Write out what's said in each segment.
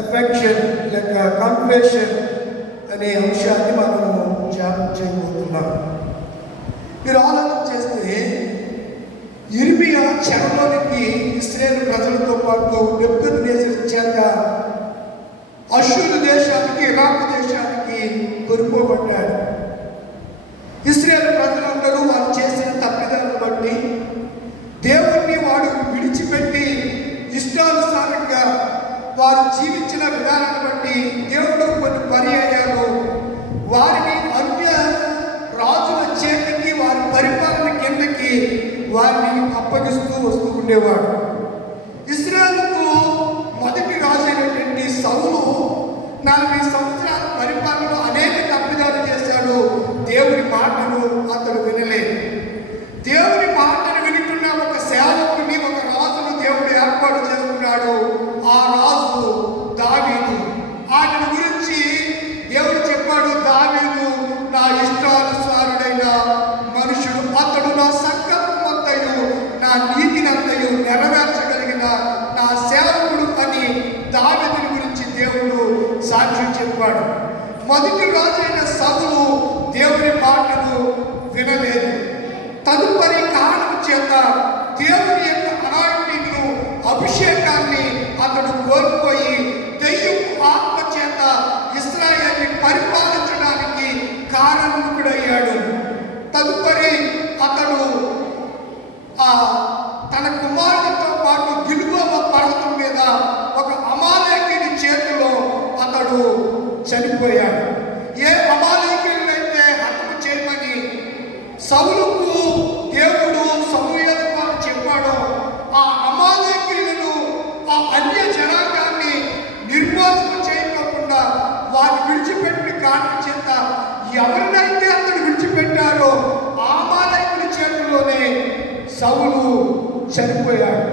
Affection లేక confession అనే అంశాన్ని మనము ధ్యానం చేయబోతున్నాం. మీరు ఆలోచన చేస్తే యిర్మీయా చెరలోనికి ఇశ్రాయేలు ప్రజలతో పాటు నెబుకద్నెజరు చేత అష్షూరు దేశానికి, ఇరాకు దేశానికి కొనుక్కోబడ్డాడు. ఇశ్రాయేలు ప్రజలందరూ వారు చేసిన తప్పిదాలను బట్టి దేవుణ్ణి వాడు విడిచిపెట్టి ఇష్టానుసారంగా వారు జీవించిన విధానాన్ని బట్టి దేవుడు కొన్ని పర్యాయాలు వారిని అన్య రాజుల చేతికి, వారి పరిపాలన కిందకి వారిని అప్పగిస్తూ వస్తూ ఉండేవాడు. ఇశ్రాయేలుకు మొదటి రాజు అయినటువంటి సౌలు 40 సంవత్సరాల పరిపాలనలో అనేక తప్పిదాలు చేశాడు. దేవుని మాటను అతడు వినలేదు. దేవుని మాటను వినుకున్న ఒక సేవకుని, ఒక రాజును దేవుడు ఏర్పాటు చేసుకున్నాడు. ఆ రాజు దావీదు. ఆయన గురించి దేవుడు చెప్పాడు, దావీదు నా ఇష్టానుసారుడైన మనుషుడు, అతడు నా సంకల్పమంతయు నా నీతినంతయు నెరవేర్చగలిగిన నా సేవకుడు అని దావీదుని గురించి దేవుడు సాక్ష్యం చెప్పాడు. మొదటి రాజైన సౌలు దేవుని మాటను వినలేదు. తదుపరి కారణం చేత దేవుని యొక్క అనాయింటింగ్ను, అభిషేకాన్ని అతడు కోల్పోయి దెయ్యపు ఆత్మ చేత ఇశ్రాయేలుని పరిపాలించడానికి కారణముడయ్యాడు. తదుపరి అతడు తన కుమారుడితో పాటు గిల్బోవ పర్వతం మీద ఒక అమాలేకీయుని చేతిలో అతడు చనిపోయాడు. ఏ అమాలేకీయులైతే హతము చేయమని సౌలుకు దేవుడు సమూయేలు ద్వారా చెప్పాడో, ఆ అమాలేకీయులను, ఆ అన్య జనాంగాన్ని నిర్మూలన చేయకుండా వారిని విడిచిపెట్టిన కారణం చేత ఎవరినైతే అతడు విడిచిపెట్టాడో ఆ అమాలేకీయుని చేతిలోనే సౌలు చనిపోయాడు.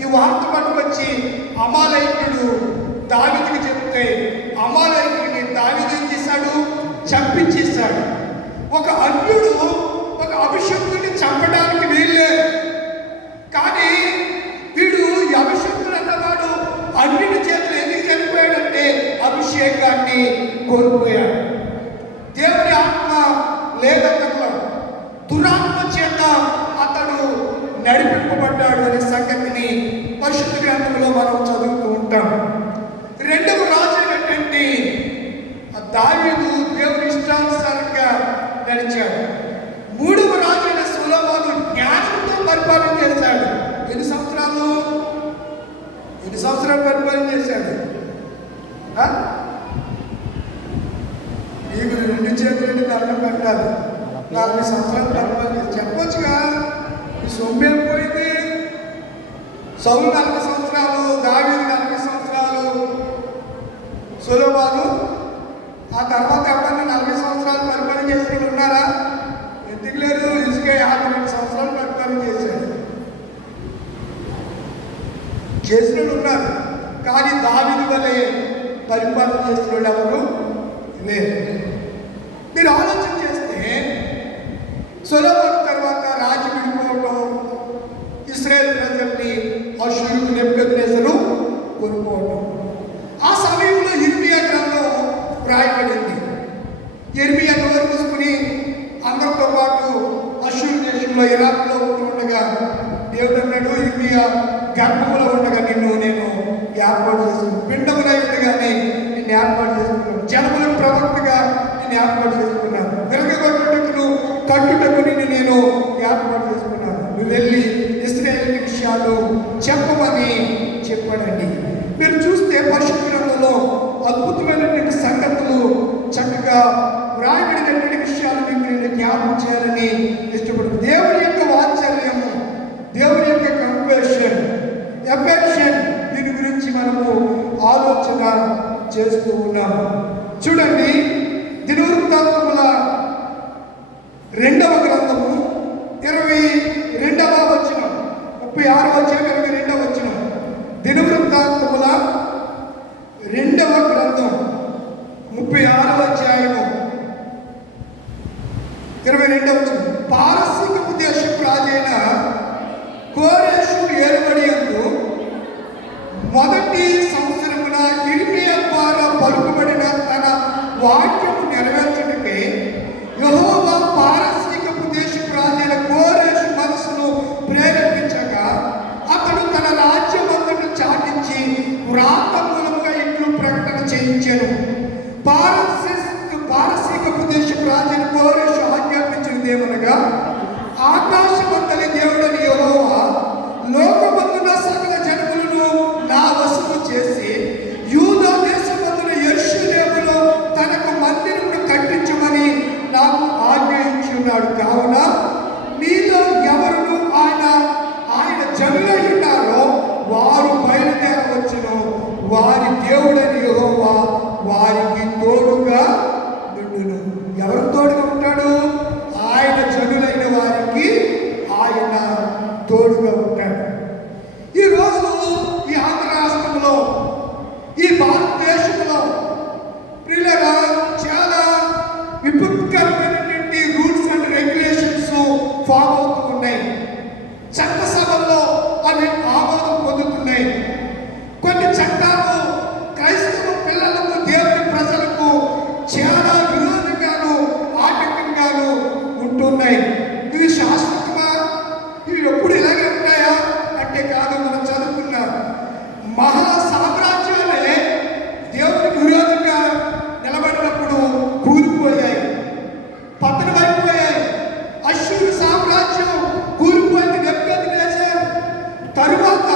ఈ వార్త పట్టుకొచ్చి అమాలేకీయుడు దావీదుకి చెప్తే అమాలేకీయుడిని దావీదు ఏం చేశాడు? చంపించేశాడు. ఒక అన్యుడు ఒక అభిషక్తుడిని చంపడానికి వీల్లేదు. కానీ వీడు ఈ అభిషక్తుడు అన్నవాడు అన్యుడి చేతులు ఎందుకు చనిపోయాడంటే అభిషేకాన్ని కోల్పోయాడు. దేవుని ఆత్మ లేదన్నట్లో దురాత్మ చేత అతడు నడిపింపబడ్డాడు అనే సంగతిని పరిశుద్ధ గ్రంథంలో మనం చదువుతూ ఉంటాం. రెండవ రాజు అయినటువంటి దావీదు దేవుని ఇష్టానుసారంగా నడిచాడు. మూడవ రాజు అయిన సొలొమోను జ్ఞానంతో పరిపాలన చేశాడు. ఎన్ని సంవత్సరాలు పరిపాలన చేశాడు? మీకు 2 చేతులని దండం పెట్టాలి. 40 సంవత్సరాలు పరిపాలన చేసి చెప్పొచ్చుగా, ఈ సొమ్మేం పోయింది. సౌలు 40 సంవత్సరాలు, దావీదు 40 సంవత్సరాలు, సొలొమోను ఆ తర్వాత ఎవరన్నా 40 సంవత్సరాలు పరిపాలన చేసిన ఉన్నారా? ఎందుకు లేదు? ఇసుకే 52 సంవత్సరాలు పరిపాలన చేసిన ఉన్నారు. కానీ దావీదు వలె పరిపాలన చేసిన వాళ్ళు ఎవరు లేరు. మీరు ఆలోచన చేస్తే సొలొమోను తర్వాత రాజు విడిపోవడం, ఇశ్రాయేలు ప్రజల్ని అష్షూరు నెబుకద్నెజరు కొనుక్కోవడం. ఆ సమయంలో యిర్మీయా గ్రంథం రాయబడింది. యిర్మీయా నోరు మూసుకుని అందరితో పాటు అష్షూరు దేశంలో, ఇరాకులో ఉండగా దేవుడు అన్నాడు, యిర్మీయా గర్భంలో ఉండగా నిన్ను నేను ఏర్పాటు చేసుకున్నాను, పిండమునై ఉండగానే నిన్ను ఏర్పాటు చేసుకున్నాను, జనముల ప్రవక్తగా నిన్ను ఏర్పాటు చేసుకున్నాను, విరగగొట్టుటకు కట్టుటకు నిన్ను నేను ఏర్పాటు చేసుకున్నాను, నువ్వు వెళ్ళి ఇశ్రాయేలు విషయాలు చెప్పమని చెప్పాడండి. మీరు చూస్తే పరిశుద్ధ గ్రంథంలో అద్భుతమైనటువంటి సంగతులు చక్కగా వ్రాయబడినటువంటి విషయాలు మీకు నేను జ్ఞాపకం చేయాలని ఇష్టపడుతుంది. దేవుని యొక్క వాత్సల్యము, దేవుని యొక్క కంపేషన్, ఎఫెక్షన్, దీని గురించి మనము ఆలోచన చేస్తూ ఉన్నాము. చూడండి, దినవృత్తాంతముల 2వ గ్రంథము 22వ వచనం, 36వ అధ్యాయం 22వ వచనం. దినవృత్తాంతముల 2వ గ్రంథం 36వ అధ్యాయము 22వ వచనం. పారసీకపు దేశపు రాజైన కోరెషు ఏలుబడి యందు మొదటి సంవత్సరం దినమున ఇర్మియా ద్వారా పలుకుబడిన తన వాక్యము నెరవేర్చుటకే యెహోవా పారసీకపు దేశపు రాజైన కోరెషు మనసును ప్రేరేపించగా అతడు తన రాజ్యమంతటా చాటించి వ్రాత మూలముగా ఇట్లు ప్రకటన చేయించెను. పారసీకపు దేశపు రాజైన కోరెషు ఆజ్ఞాపించినదేమనగా, ఆకాశమంతలి దేవుడని యెహోవా లోకమందున సకల జనములను నా వశము చేసి యూదా దేశమందున యెరూషలేములో తనకు మందిరమును కట్టించమని నాకు ఆజ్ఞయించి ఉన్నాడు. కావున మీలో ఎవరును ఆయన జనులై ఉన్నారో వారు బయలుదేరవచ్చును. వారి దేవుడని యెహోవా వారికి తోడుగా నుండును. ఎవరు తోడుగా ఉంటాడు? ఆయన జనులైన వారికి ఆయన తోడుగా ఉంటాడు. ఈరోజు ఈ ఆంధ్ర రాష్ట్రంలో, ఈ భారతదేశంలో ప్రియులరా చాలా విపత్కరమైనటువంటి రూల్స్ అండ్ రెగ్యులేషన్స్ ఫాలో అవుతూ ఉన్నాయి. చట్టసభల్లో అవి ఆమోదం పొందుతున్నాయి. కొన్ని చట్టాలు క్రైస్తవ పిల్లలకు, దేవుని ప్రజలకు చాలా విరోధంగాను ఆటంకంగాను ఉంటున్నాయి. ఇవి శాశ్వతమా? ఇవి ఎప్పుడు ఇలాగే ఉంటాయా అంటే కాదు. మనం చదువుకున్న మహా సామ్రాజ్యాలే దేవునికి విరోధంగా నిలబడినప్పుడు కూలిపోయాయి, పతనమైపోయాయి. అశ్షూరు సామ్రాజ్యం కూలిపోయింది, నెబుకద్నెజర్. తరువాత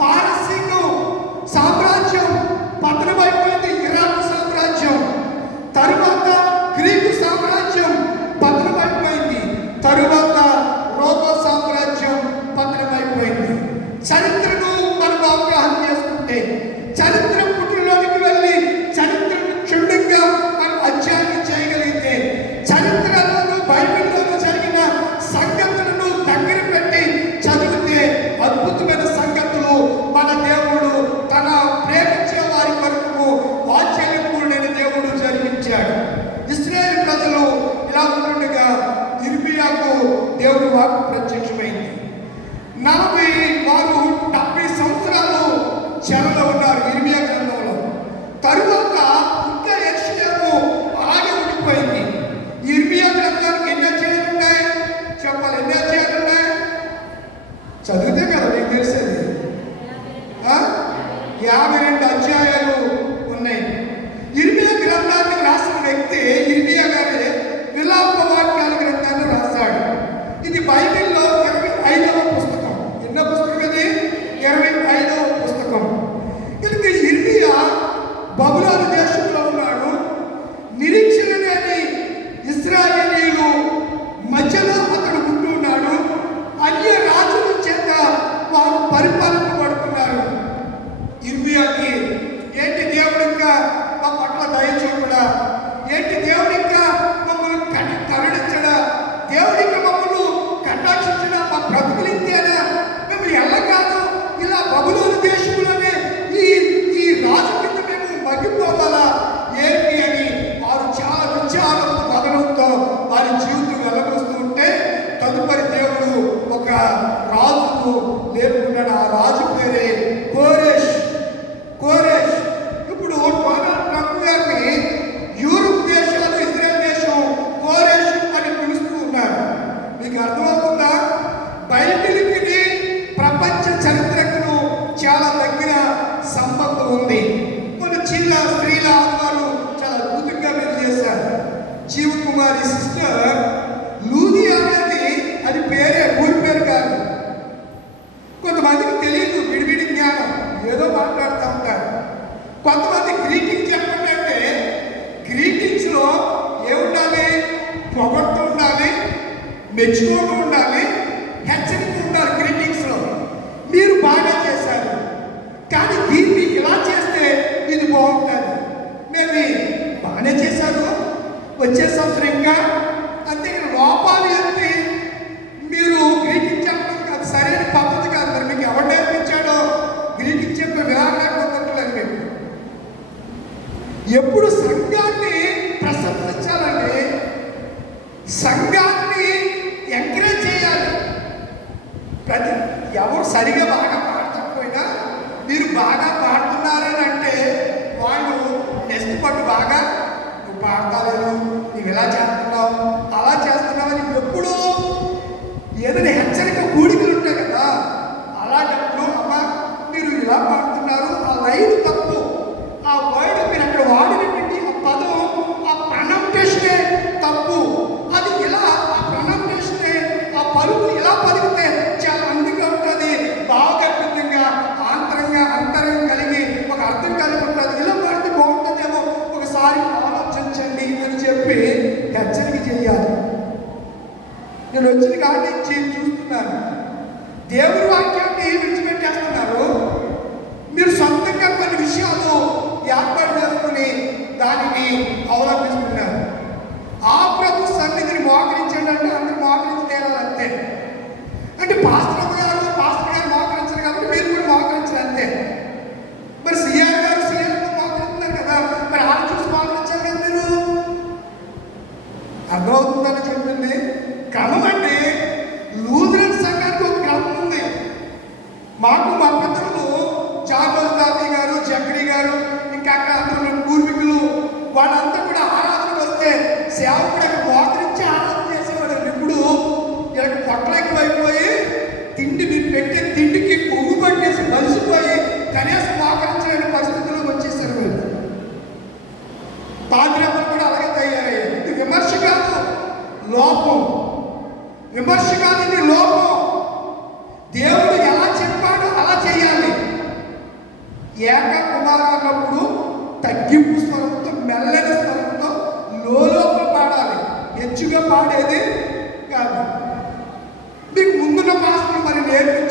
పారసీకం సామ్రాజ్యం పతనమైపోయింది, ఇరాన్ సామ్రాజ్యం. తరువాత గ్రీకు సామ్రాజ్యం పతనమైపోయింది. తరువాత రోమా సామ్రాజ్యం పతనమైపోయింది. చరిత్రను మనం అవగాహన చేసుకుంటే, చరిత్ర పుట్టులోనికి వెళ్ళి చరిత్రను క్షుణ్ణంగా మనం అధ్యయనం చేయగలిగితే, చరిత్రలోను బైబిల్లోనూ జరిగిన సంగతులను దగ్గర పెట్టి చదివితే అద్భుతమైన సంగతులు మన దేవుడు తన ప్రేమించే వారి కొరకు వాత్సల్యపూర్ణైన దేవుడు జరిగించాడు. ఇశ్రాయేలు ప్రజలు ఇలా ఉంటుండగా ఇర్మియాకు దేవుని వాక్కు ప్రత్యక్షమైంది. 70 సంవత్సరాలు చెరలో ఉన్నారు ఇర్మియా గ్రంథంలో. తరువాత ఇంకా యెరూషలేము అలాగే ఉండిపోయింది. ఇర్మియా గ్రంథానికి ఎన్ని అధ్యాయాలు ఉన్నాయి చెప్పాలి? ఎన్ని అధ్యాయాలు ఉన్నాయి? చదివితే కదా మీకు తెలిసేది. 52 అధ్యాయాలు ఉన్నాయి. ఇర్మియా గ్రంథాన్ని రాసిన వ్యక్తి ఇర్మియా గారే విలాప వాక్యాల గ్రంథాన్ని రాశాడు. ఇది బైబిల్లో 25వ పుస్తకం. ఎన్నో పుస్తకం ఇది? 25వ పుస్తకం. కనుక ఇర్మియా బబులోను దేశంలో ఉన్నాడు. నిరీక్షణ లేని ఇశ్రాయేలీయులు మధ్యలో అతడు ఉంటూ ఉన్నాడు. అన్య రాజుల చేత వారు పరిపాలింపబడుతున్నారు. ఇర్మియాకి ఏంటి దేవుడు ఇంకా మా పట్ల దయ చూపడా? ఏంటి దేవుడు ఇంకా మమ్మల్ని కరుణించడా? దేవుడు ఇంకా మమ్మల్ని కటాక్షించడా? మా బ్రతుకులు ఇంతేనా? మేము ఎల్లకాదు ఇలా బబులోను దేశంలోనే ఈ రాజు కింద మేము మగ్గిపోవాలా ఏంటి అని వారు చాలా విచారం మదనంతో వారి జీవితం వెళ్ళబోస్తూ ఉంటే, తదుపరి దేవుడు ఒక రాజును లేపుకున్నాడు. ఆ రాజు పేరే కోరెష్. ఇప్పుడు డొనాల్డ్ ట్రంప్ గారిని యూరోప్ దేశాలు, ఇజ్రాయెల్ దేశం కోరెష్ అని పిలుస్తూ ఉన్నారు. మీకు అర్థమవుతుందా? బైబిల్కి ప్రపంచ చరిత్రకు చాలా దగ్గర సంబంధం ఉంది. మన చీల స్త్రీల ఆత్మలు చాలా అద్భుతంగా మీరు చేశారు. జీవకుమారి సిస్టర్ లూది అనేది అది పేరే, ఊరి పేరు కాదు. కొంతమందికి తెలియదు, విడివిడి జ్ఞానం, ఏదో మాట్లాడుతూ ఉంటారు. కొంతమంది గ్రీటింగ్ చెప్పండి అంటే గ్రీటింగ్స్లో ఏముండాలి? పొగడుతూ ఉండాలి, మెచ్చుకుంటూ ఉండాలి, హెచ్చరిక ఉండాలి. గ్రీటింగ్స్లో మీరు బాగా చేశారు, కానీ దీన్ని ఇలా చేస్తే ఇది బాగుంటుంది. మేము బాగానే చేశాను, వచ్చే సంవత్సరం ఇంకా అంతే. లోపాలు ఏంటి? మీరు గ్రీటింగ్ చెప్పడం కాదు, సరైన పద్ధతి కాదు. మరి మీకు ఎవరు నేర్పించాడో గ్రీటింగ్ చెప్పే విధానం లేకపోతున్నారు. మీకు ఎప్పుడు సంఘాన్ని ప్రశంసించాలండి, సంఘాన్ని ఎంకరేజ్ చేయాలి. ఎవరు సరిగా బాగా పాడకపోయినా మీరు బాగా పాడుతున్నారని అంటే లైన్ తప్పు. ఆ వర్డ్ మీరు అక్కడ వాడినటువంటి ఆ పదం, ఆ ప్రొనౌన్సియేషనే తప్పు. అది ఇలా ఆ ప్రొనౌన్సియేషనే, ఆ పలుకు ఇలా పలికితే చాలా అందంగా ఉంటుంది, భావగర్భితంగా అంతరం కలిగి ఒక అర్థం కలిగి ఉంటుంది. ఇలా పడితే బాగుంటుందేమో, ఒకసారి ఆలోచించండి అని చెప్పి హెచ్చరిక చేయాలి. నేను వచ్చిన కాడి నుంచి చూస్తున్నాను, దేవుడి వాక్యాన్ని విడిచిపెట్టేస్తున్నారు. మీరు సొంతంగా కొన్ని విషయాలు ఏర్పాటు చేసుకుని దానిని అవలంబిస్తున్నారు. ఆ ప్రభు సన్నిధిని మోకరించండి అంటే అందరూ మోకరించి తీరాలంతే. అంటే పాస్టర్ గారు మోకరించారు కాబట్టి మీరు కూడా మోకరించారు అంతే. మరి సిఆర్ గారు మోకరిస్తున్నారు కదా, మరి ఆయన చూసి మోకరించారు కదా మీరు. అర్థమవుతుందని చెప్పింది. క్రమం అంటే లూథరన్ సంఘానికి ఒక క్రమం ఉంది. మాకు మా పితరులు జాగోస్ దాది గారు, జక్రీ గారు, ఇంకా అక్కడ అందరూ పూర్వీకులు వాళ్ళంతా కూడా ఆరాధనకు వస్తే సేవకుడు అక్కడ మోకరించి ఆరాధన చేసేవాడు. ఇప్పుడు ఇక్కడ పొట్టలు ఎక్కువైపోయి తిండి మీరు పెట్టే తిండికి కొవ్వు పట్టేసి మలిసిపోయి కనీసం మోకరించలేని పరిస్థితుల్లోకి వచ్చేసారు వీళ్ళు. పాద్రేపలు కూడా అలాగే తయారయ్యాయి. ఇది విమర్శ కాదు, లోపం. విమర్శ కాదు, ఇది లోపం. దేవుడు ఎలా చెప్పాడో అలా చేయాలి. ఏక కుమారు అన్నప్పుడు తగ్గింపు స్వరంతో, మెల్లని స్వరంతో లోపల పాడాలి, హెచ్చుగా పాడేది కాదు. మీకు ముందున్న పాస్టర్లు మరి నేర్పి